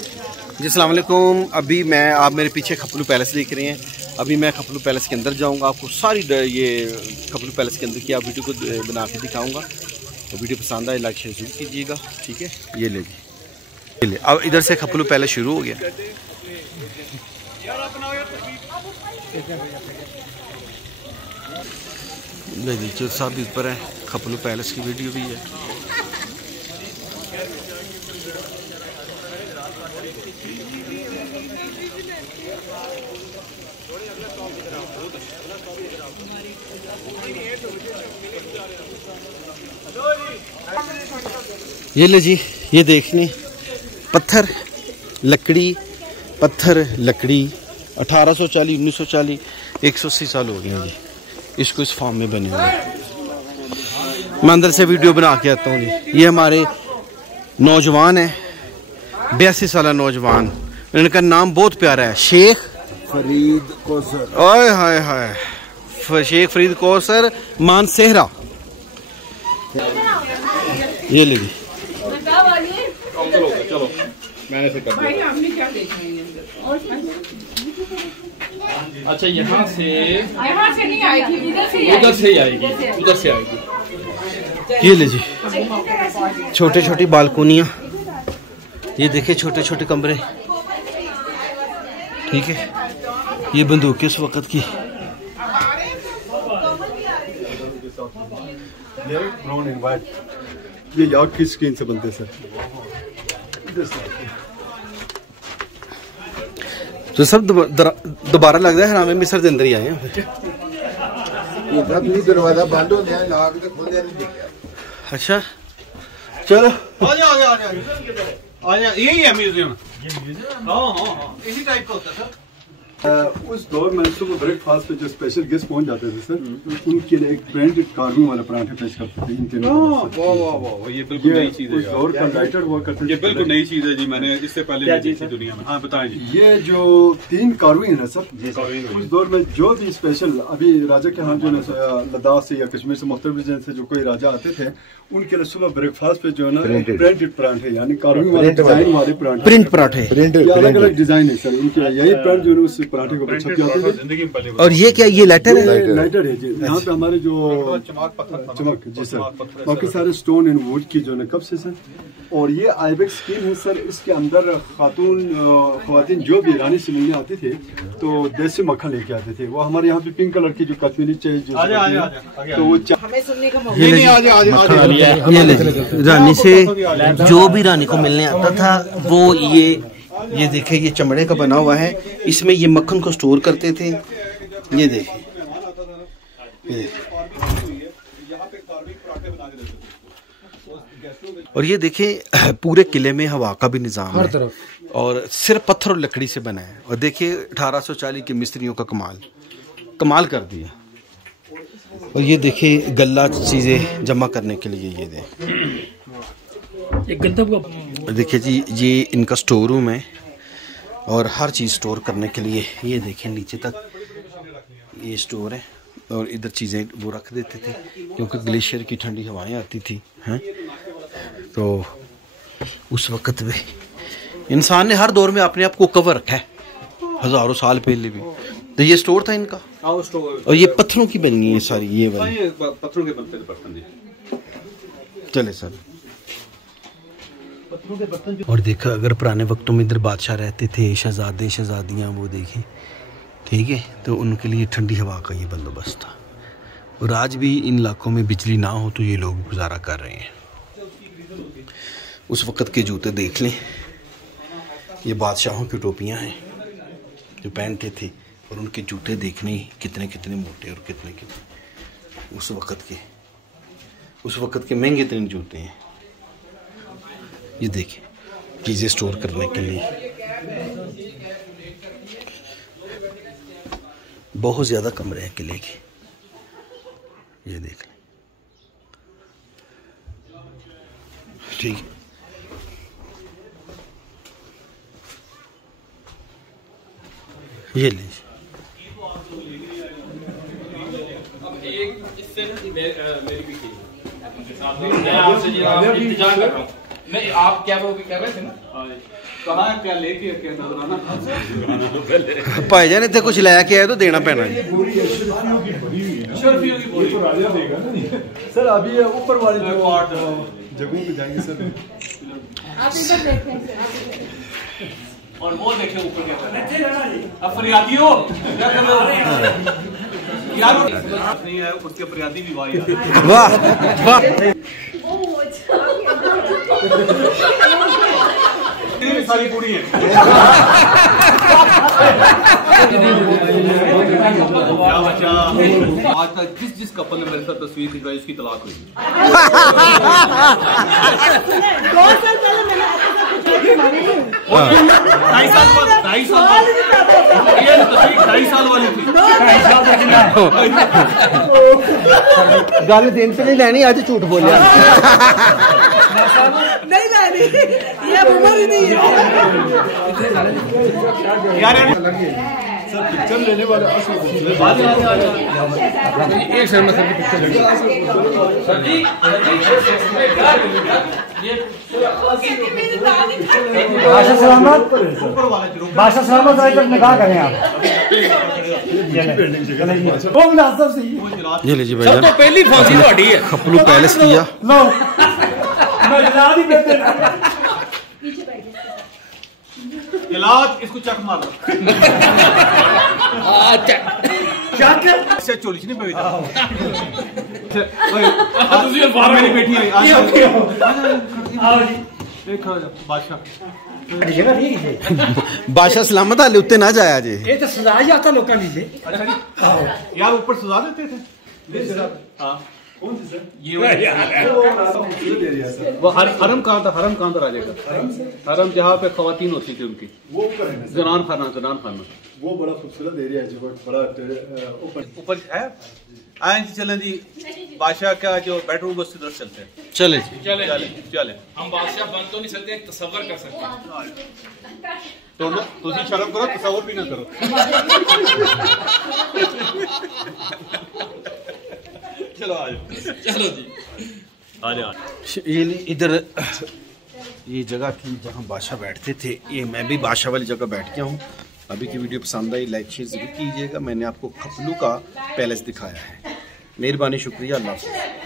जी अस्सलाम वालेकुम। अभी आप मेरे पीछे खपलू पैलेस देख रहे हैं। अभी मैं खपलू पैलेस के अंदर जाऊंगा, आपको सारी ये खपलू पैलेस के अंदर की आप वीडियो को बना के दिखाऊंगा। तो वीडियो पसंद आए लाइक शेयर जरूर कीजिएगा, ठीक है। ये ले जी, ये ले। अब इधर से खपलू पैलेस शुरू हो गया। जी साहब भी ऊपर है, खपलू पैलेस की वीडियो भी है। ये ले जी, ये देखने पत्थर लकड़ी 1840 1940 180 साल हो गए जी इसको इस फार्म में बने हुए। मैं अंदर से वीडियो बना के आता हूँ जी। ये हमारे नौजवान है, 82 साल नौजवान। इनका नाम बहुत प्यारा है, शेख फरीद कौसर। ओए हाय हाय, शेख फरीद कौसर मानसेहरा। ये ले जी, चलो मैंने से कर दिया। अच्छा यहाँ से नहीं आएगी, उधर से ही आएगी, उधर से आएगी। ये ले जी, छोटे छोटी बालकोनियाँ, ये देखिए छोटे छोटे कमरे, ठीक है। ये बंदूक इस वक्त की। ये याक की स्क्रीन से बनते सर। तो सब दोबारा लग रहा है हरामे मिस्र के अंदर ही आए हैं। दरवाजा बंद हो गया, लाग तो खोल दिया नहीं दिखा। अच्छा चलो आ जा, यही है म्यूजियम। हाँ इसी टाइप का होता है सर। उस दौर में सुबह ब्रेकफास्ट पे जो स्पेशल गेस्ट पहुंच जाते थे सर, उनके लिए एक ब्रांडेड कार्विंग वाला पराठे पेश करते थे इनके लिए। वाह ये बिल्कुल नई चीज है। उस दौर का लाइटर हुआ करते थे। ये बिल्कुल नई चीज है जी, मैंने इससे पहले नहीं देखी दुनिया में। हाँ बताएं जी। ये जो 3 कार्विंग है ना सर, उस दौर में जो भी स्पेशल अभी राजा के यहाँ जो है लद्दाख से या कश्मीर से मुख्तलिफ रीजन से जो कोई राजा आते थे, उनके लिए सुबह ब्रेकफास्ट पे जो है ना प्रिंटेड पराठे, यानी कार्विंग वाले डिजाइन वाले पराठे, प्रिंट पराठे, अलग अलग डिजाइन है सर उनके। यही प्रिंट जो है उस पराठे को छप जाते थे। और ये क्या, ये लेटर है? लाइटर है जी। यहाँ पे हमारे जो चमक जी सर, बाकी सारे स्टोन एंड वुड की जो है कब से सर। और ये आइबेक्स स्कीम है सर, इसके अंदर खवातीन जो भी ईरानी से मिलने आते थे तो देसी मक्खन लेके आते थे। वो हमारे यहाँ पे पिंक कलर की जो कश्मीरी चाय जो तो वो ये रानी से जो भी रानी को मिलने आता था वो ये देखे, ये चमड़े का बना हुआ है, इसमें ये मक्खन को स्टोर करते थे। ये देखे, और ये देखे पूरे किले में हवा का भी निजाम है और सिर्फ पत्थर और लकड़ी से बना है। और देखिए 1840 के मिस्त्रियों का कमाल कर दिया। और ये देखिए गल्ला चीजें जमा करने के लिए, ये देखिए जी, ये इनका स्टोर रूम है और हर चीज़ स्टोर करने के लिए। ये देखिए नीचे तक ये स्टोर है और इधर चीज़ें वो रख देते थे क्योंकि ग्लेशियर की ठंडी हवाएं आती थी हैं। तो उस वक़्त में इंसान ने हर दौर में अपने आप को कवर रखा है, हज़ारों साल पहले भी। तो ये स्टोर था इनका, और ये पत्थरों की बनी है सारी, ये वाली पत्थरों के बर्तन। चले सर। और देखा अगर पुराने वक्तों में इधर बादशाह रहते थे, शहजादे शहजादियाँ, वो देखें, ठीक है, तो उनके लिए ठंडी हवा का ये बंदोबस्त था। और आज भी इन इलाकों में बिजली ना हो तो ये लोग गुजारा कर रहे हैं। उस वक़्त के जूते देख लें, ये बादशाहों की टोपियाँ हैं जो पहनते थे, और उनके जूते देखने कितने कितने मोटे और कितने कितने उस वक़्त के महंगे तरीन जूते हैं। ये देखिए चीज़ें स्टोर करने के लिए बहुत ज़्यादा कमरे हैं किले के। ये देख लें, ठीक है। ये लीजिए, मैं आप क्या वो भी कर रहे थे ना। भाईजान इतने कुछ लैके आए तो देना पैना है। सर अभी ऊपर वाली जगहों पे जाएंगे सर। और वो देखे ऊपर क्या कर रहे हैं। अब फरियादी हो क्या कर रहे हो यार, नहीं है उसके फरियादी भी भाई। वाह वाह सारी पूरी है। आज तक जिस कपल ने मेरे साथ तस्वीर खिंचवाई उसकी तलाक हुई। 2.5 साल वाली थी। गल दिन से नहीं लैनी, आज झूठ बोलिया नहीं लानी, ये उम्र ही नहीं है यार। सर पिक्चर लेने वाले एक सेकंड में बादशाह सलामत निकाह करें आप। ये लीजिए भाई, तो पहली फांसी थोड़ी है। खपलू पैलेस किया। लो मैं जला दी कहते इलाज इसको चक मार लो। चक से चोलिश नहीं पड़ी। मेरी बेटी आई बादशाह बादशाह सलामत हाले उत्ते ना जाया जे। ये तो सजा ही आता लोगों की जे। यार ऊपर सजा देते थे। हाँ ये वो हरम कहाँ था? हरम कहाँ था राजे का? हरम जहाँ पे खवातीन होती थी उनकी, वो ऊपर है जनान खाना। वो बड़ा खूबसूरत एरिया है जो बड़ा ऊपर है। आए जी चलें जी, बादशाह का जो बेडरूम उसकी तरफ चलते हैं। चले जी चले चले। हम बादशाह बन तो नहीं सकते, तसव्वुर कर सकते हैं। तो तुसी शर्म करो, तसव्वुर भी ना करो। चलो आ जाओ। चलो जी आ जाओ। ये इधर ये जगह थी जहाँ बादशाह बैठते थे। ये मैं भी बादशाह वाली जगह बैठ गया हूँ। अभी की वीडियो पसंद आई, लाइक शेयर जरूर कीजिएगा। मैंने आपको खपलू का पैलेस दिखाया है। मेहरबानी, शुक्रिया, अल्लाह हाफ़िज़।